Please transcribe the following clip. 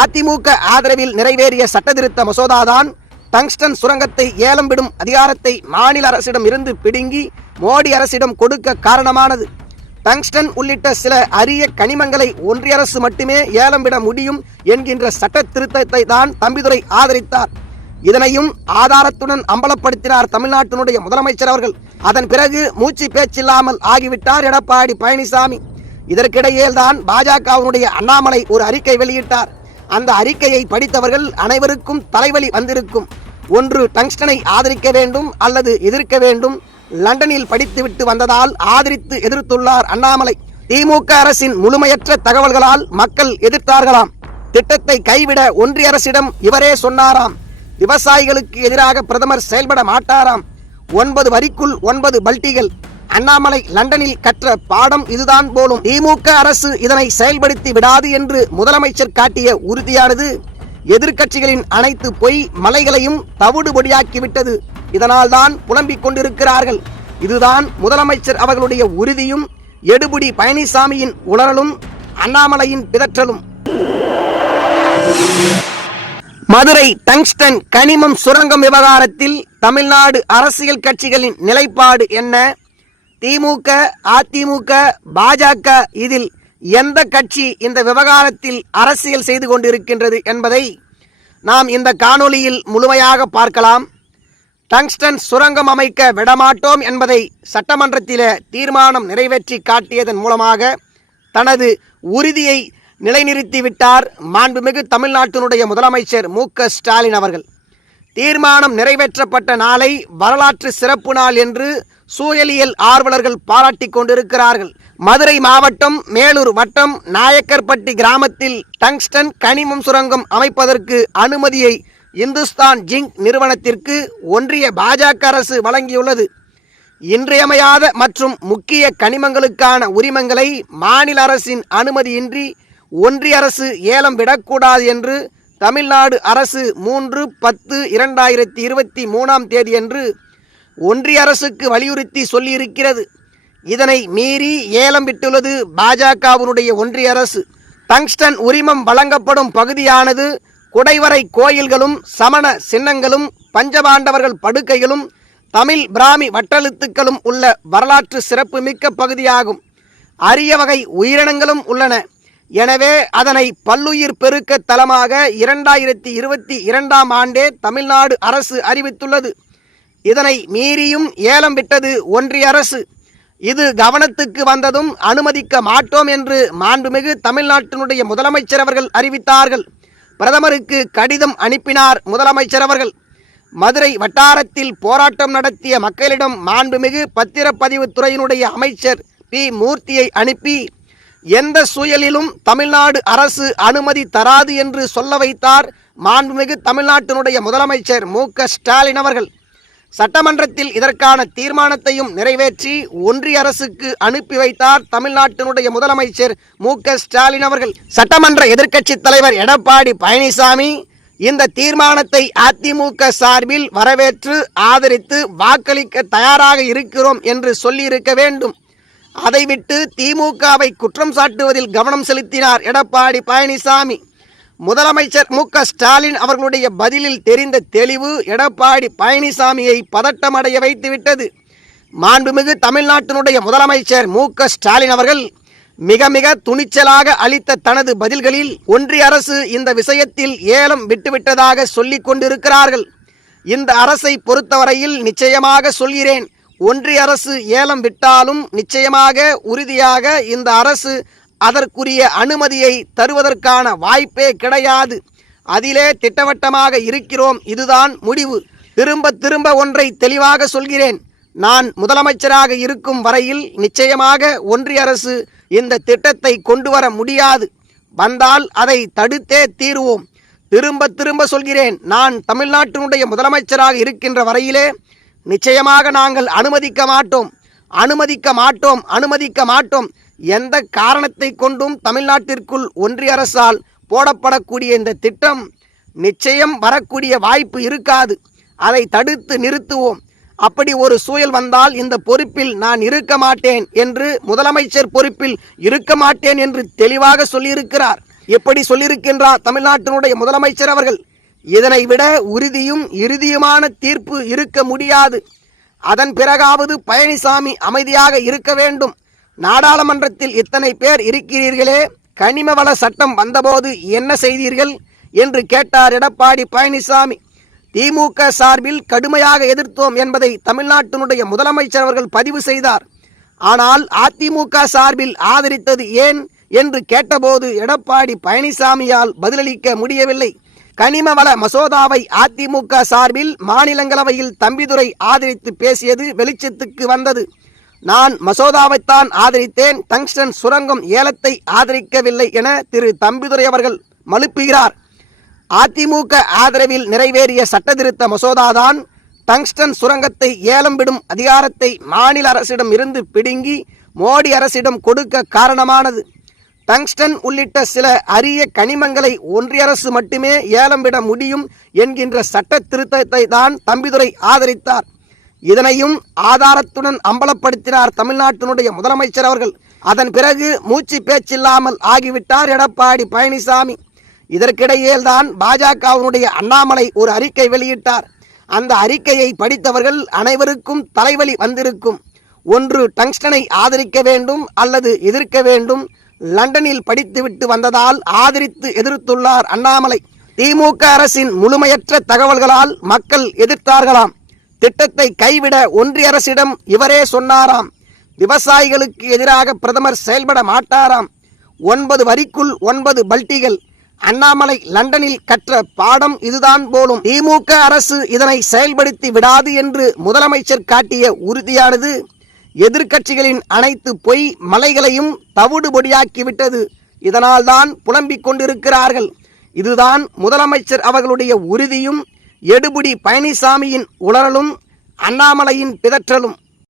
அதிமுக ஆதரவில் நிறைவேறிய சட்டத்திருத்த மசோதாதான் டங்ஸ்டன் சுரங்கத்தை ஏலம் விடும் அதிகாரத்தை மாநில அரசிடம் இருந்து பிடுங்கி மோடி அரசிடம் கொடுக்க காரணமானது. டங்ஸ்டன் உள்ளிட்ட சில அரிய கனிமங்களை ஒன்றிய அரசு மட்டுமே ஏலம் விட முடியும் என்கின்ற சட்ட திருத்தத்தை தான் தம்பிதுரை ஆதரித்தார். இதனையும் ஆதாரத்துடன் அம்பலப்படுத்தினார் தமிழ்நாட்டினுடைய முதலமைச்சர் அவர்கள். அதன் பிறகு மூச்சு பேச்சில்லாமல் ஆகிவிட்டார் எடப்பாடி பழனிசாமி. இதற்கிடையே தான் பாஜகவினுடைய அண்ணாமலை ஒரு அறிக்கை வெளியிட்டார். அந்த அறிக்கையை படித்தவர்கள் அனைவருக்கும் தலைவலி வந்திருக்கும். ஒன்று டங்ஸ்டனை ஆதரிக்க வேண்டும் அல்லது எதிர்க்க வேண்டும். லண்டனில் படித்துவிட்டு வந்ததால் ஆதரித்து எதிர்த்துள்ளார் அண்ணாமலை. திமுக அரசின் முழுமையற்ற தகவல்களால் மக்கள் எதிர்த்தார்களாம். திட்டத்தை கைவிட ஒன்றிய அரசிடம் இவரே சொன்னாராம். விவசாயிகளுக்கு எதிராக பிரதமர் செயல்பட மாட்டாராம். ஒன்பது வரிக்குள் ஒன்பது பல்டிகள் அண்ணாமலை லண்டனில் கற்ற பாடம் இதுதான் போலும். திமுக அரசு இதனை செயல்படுத்தி விடாது என்று முதலமைச்சர் காட்டிய உறுதியானது. எதிர்க்கட்சிகளின் அனைத்து பொய் மலைகளையும் தவிடுபொடியாக்கிவிட்டது இதனால்தான் புலம்பிக் கொண்டிருக்கிறார்கள். இதுதான் முதலமைச்சர் அவர்களுடைய உறுதியும் எடுபுடி பழனிசாமியின் உணரலும் அண்ணாமலையின் பிதற்றலும். மதுரை டங்ஸ்டன் கனிமம் சுரங்கம் விவகாரத்தில் தமிழ்நாடு அரசியல் கட்சிகளின் நிலைப்பாடு என்ன? திமுக அதிமுக பாஜக இதில் எந்த கட்சி இந்த விவகாரத்தில் அரசியல் செய்து கொண்டிருக்கின்றது என்பதை நாம் இந்த காணொளியில் முழுமையாக பார்க்கலாம். டங்ஸ்டன் சுரங்கம் அமைக்க விடமாட்டோம் என்பதை சட்டமன்றத்தில் தீர்மானம் நிறைவேற்றி காட்டியதன் மூலமாக தனது உறுதியை நிலைநிறுத்திவிட்டார் மாண்புமிகு தமிழ்நாட்டினுடைய முதலமைச்சர் மு க ஸ்டாலின் அவர்கள். தீர்மானம் நிறைவேற்றப்பட்ட நாளை வரலாற்று சிறப்பு நாள் என்று சூழலியல் ஆர்வலர்கள் பாராட்டி கொண்டிருக்கிறார்கள். மதுரை மாவட்டம் மேலூர் வட்டம் நாயக்கர்பட்டி கிராமத்தில் டங்ஸ்டன் கனிமம் சுரங்கம் அமைப்பதற்கு அனுமதியை இந்துஸ்தான் ஜிங்க் நிறுவனத்திற்கு ஒன்றிய பாஜக அரசு வழங்கியுள்ளது. இன்றியமையாத மற்றும் முக்கிய கனிமங்களுக்கான உரிமங்களை மாநில அரசின் அனுமதியின்றி ஒன்றிய அரசு ஏலம் விடக்கூடாது என்று தமிழ்நாடு அரசு மூன்று பத்து இரண்டாயிரத்தி இருபத்தி மூணாம் தேதியன்று ஒன்றிய அரசுக்கு வலியுறுத்தி சொல்லியிருக்கிறது. இதனை மீறி ஏலம் விட்டுள்ளது பாஜகவினுடைய ஒன்றிய அரசு. டங்ஸ்டன் உரிமம் வழங்கப்படும் பகுதியானது குடைவரை கோயில்களும் சமண சின்னங்களும் பஞ்சபாண்டவர்கள் படுக்கைகளும் தமிழ் பிராமி வட்டெழுத்துக்களும் உள்ள வரலாற்று சிறப்புமிக்க பகுதியாகும். அரிய வகை உயிரினங்களும் உள்ளன. எனவே அதனை பல்லுயிர் பெருக்க தலமாக இரண்டாயிரத்தி இருபத்தி இரண்டாம் ஆண்டே தமிழ்நாடு அரசு அறிவித்துள்ளது. இதனை மீறியும் ஏலம் விட்டது ஒன்றிய அரசு. இது கவனத்துக்கு வந்ததும் அனுமதிக்க மாட்டோம் என்று மாண்புமிகு தமிழ்நாட்டினுடைய முதலமைச்சர் அவர்கள் அறிவித்தார்கள். பிரதமருக்கு கடிதம் அனுப்பினார் முதலமைச்சர் அவர்கள். மதுரை வட்டாரத்தில் போராட்டம் நடத்திய மக்களிடம் மாண்புமிகு பத்திரப்பதிவு துறையினுடைய அமைச்சர் பி மூர்த்தியை அனுப்பி எந்த சூழலிலும் தமிழ்நாடு அரசு அனுமதி தராது என்று சொல்ல வைத்தார் மாண்புமிகு தமிழ்நாட்டினுடைய முதலமைச்சர் மு ஸ்டாலின் அவர்கள். சட்டமன்றத்தில் இதற்கான தீர்மானத்தையும் நிறைவேற்றி ஒன்றிய அரசுக்கு அனுப்பி வைத்தார் தமிழ்நாட்டினுடைய முதலமைச்சர் மு ஸ்டாலின் அவர்கள். சட்டமன்ற எதிர்க்கட்சித் தலைவர் எடப்பாடி பழனிசாமி இந்த தீர்மானத்தை அதிமுக சார்பில் வரவேற்று ஆதரித்து வாக்களிக்க தயாராக இருக்கிறோம் என்று சொல்லியிருக்க வேண்டும். அதை விட்டு திமுகவை குற்றம் சாட்டுவதில் கவனம் செலுத்தினார் எடப்பாடி பழனிசாமி. முதலமைச்சர் மு ஸ்டாலின் அவர்களுடைய பதிலில் தெரிந்த தெளிவு எடப்பாடி பழனிசாமியை பதட்டமடைய வைத்துவிட்டது. மாண்புமிகு தமிழ்நாட்டினுடைய முதலமைச்சர் மு ஸ்டாலின் அவர்கள் மிக மிக துணிச்சலாக அளித்த தனது பதில்களில் ஒன்றிய அரசு இந்த விஷயத்தில் ஏலம் விட்டுவிட்டதாக சொல்லிக் கொண்டிருக்கிறார்கள். இந்த அரசை பொறுத்தவரையில் நிச்சயமாக சொல்கிறேன். ஒன்றிய அரசு ஏலம் விட்டாலும் நிச்சயமாக உறுதியாக இந்த அரசு அதற்குரிய அனுமதியை தருவதற்கான வாய்ப்பே கிடையாது. அதிலே திட்டவட்டமாக இருக்கிறோம். இதுதான் முடிவு. திரும்ப திரும்ப ஒன்றை தெளிவாக சொல்கிறேன். நான் முதலமைச்சராக இருக்கும் வரையில் நிச்சயமாக ஒன்றிய அரசு இந்த திட்டத்தை கொண்டு வர முடியாது. வந்தால் அதை தடுத்தே தீருவோம். திரும்ப திரும்ப சொல்கிறேன். நான் தமிழ்நாட்டினுடைய முதலமைச்சராக இருக்கின்ற வரையிலே நிச்சயமாக நாங்கள் அனுமதிக்க மாட்டோம். அனுமதிக்க மாட்டோம். அனுமதிக்க மாட்டோம். எந்த காரணத்தை கொண்டும் தமிழ்நாட்டிற்குள் ஒன்றிய அரசால் போடப்படக்கூடிய இந்த திட்டம் நிச்சயம் வரக்கூடிய வாய்ப்பு இருக்காது. அதை தடுத்து நிறுத்துவோம். அப்படி ஒரு சூழல் வந்தால் இந்த பொறுப்பில் நான் இருக்க மாட்டேன் என்று முதலமைச்சர் பொறுப்பில் இருக்க மாட்டேன் என்று தெளிவாக சொல்லியிருக்கிறார். எப்படி சொல்லியிருக்கின்றார் தமிழ்நாட்டினுடைய முதலமைச்சர் அவர்கள்? இதனை விட உறுதியும் இறுதியுமான தீர்ப்பு இருக்க முடியாது. அதன் பிறகாவது பழனிசாமி அமைதியாக இருக்க வேண்டும். நாடாளுமன்றத்தில் இத்தனை பேர் இருக்கிறீர்களே கனிமவள சட்டம் வந்தபோது என்ன செய்தீர்கள் என்று கேட்டார் எடப்பாடி பழனிசாமி. திமுக சார்பில் கடுமையாக எதிர்த்தோம் என்பதை தமிழ்நாட்டினுடைய முதலமைச்சர் அவர்கள் பதிவு செய்தார். ஆனால் அதிமுக சார்பில் ஆதரித்தது ஏன் என்று கேட்டபோது எடப்பாடி பழனிசாமியால் பதிலளிக்க முடியவில்லை. கனிமவள மசோதாவை அதிமுக சார்பில் மாநிலங்களவையில் தம்பிதுரை ஆதரித்து பேசியது வெளிச்சத்துக்கு வந்தது. நான் மசோதாவைத்தான் ஆதரித்தேன் டங்ஸ்டன் சுரங்கம் ஏலத்தை ஆதரிக்கவில்லை என திரு தம்பிதுரை அவர்கள் மழுப்புகிறார் அதிமுக ஆதரவில் நிறைவேறிய சட்டத்திருத்த மசோதாதான் டங்ஸ்டன் சுரங்கத்தை ஏலம் விடும் அதிகாரத்தை மாநில அரசிடம் இருந்து பிடுங்கி மோடி அரசிடம் கொடுக்க காரணமானது. டங்ஸ்டன் உள்ளிட்ட சில அரிய கனிமங்களை ஒன்றிய அரசு மட்டுமே ஏலம் விட முடியும் என்கின்ற சட்ட திருத்தத்தை தான் தம்பிதுரை ஆதரித்தார். இதனையும் ஆதாரத்துடன் அம்பலப்படுத்தினார் தமிழ்நாட்டினுடைய முதலமைச்சர் அவர்கள். அதன் பிறகு மூச்சு பேச்சில்லாமல் ஆகிவிட்டார் எடப்பாடி பழனிசாமி. இதற்கிடையேல்தான் பாஜகவினுடைய அண்ணாமலை ஒரு அறிக்கை வெளியிட்டார். அந்த அறிக்கையை படித்தவர்கள் அனைவருக்கும் தலைவலி வந்திருக்கும். ஒன்று டங்ஸ்டனை ஆதரிக்க வேண்டும் அல்லது எதிர்க்க வேண்டும். லண்டனில் படித்துவிட்டு வந்ததால் ஆதரித்து எதிர்த்துள்ளார் அண்ணாமலை. திமுக அரசின் முழுமையற்ற தகவல்களால் மக்கள் எதிர்த்தார்களாம். திட்டத்தை கைவிட ஒன்றிய அரசிடம் இவரே சொன்னாராம். விவசாயிகளுக்கு எதிராக பிரதமர் செயல்பட மாட்டாராம். ஒன்பது வரிக்குள் ஒன்பது பல்டிகள். அண்ணாமலை லண்டனில் கற்ற பாடம் இதுதான் போலும். திமுக அரசு இதனை செயல்படுத்தி விடாது என்று முதலமைச்சர் காட்டிய உறுதியானது எதிர்க்கட்சிகளின் அனைத்து பொய் மலைகளையும் தவிடுபொடியாக்கிவிட்டது. இதனால்தான் புலம்பிக் கொண்டிருக்கிறார்கள். இதுதான் முதலமைச்சர் அவர்களுடைய உறுதியும் எடுபுடி பழனிசாமியின் உளறலும் அண்ணாமலையின் பிதற்றலும்.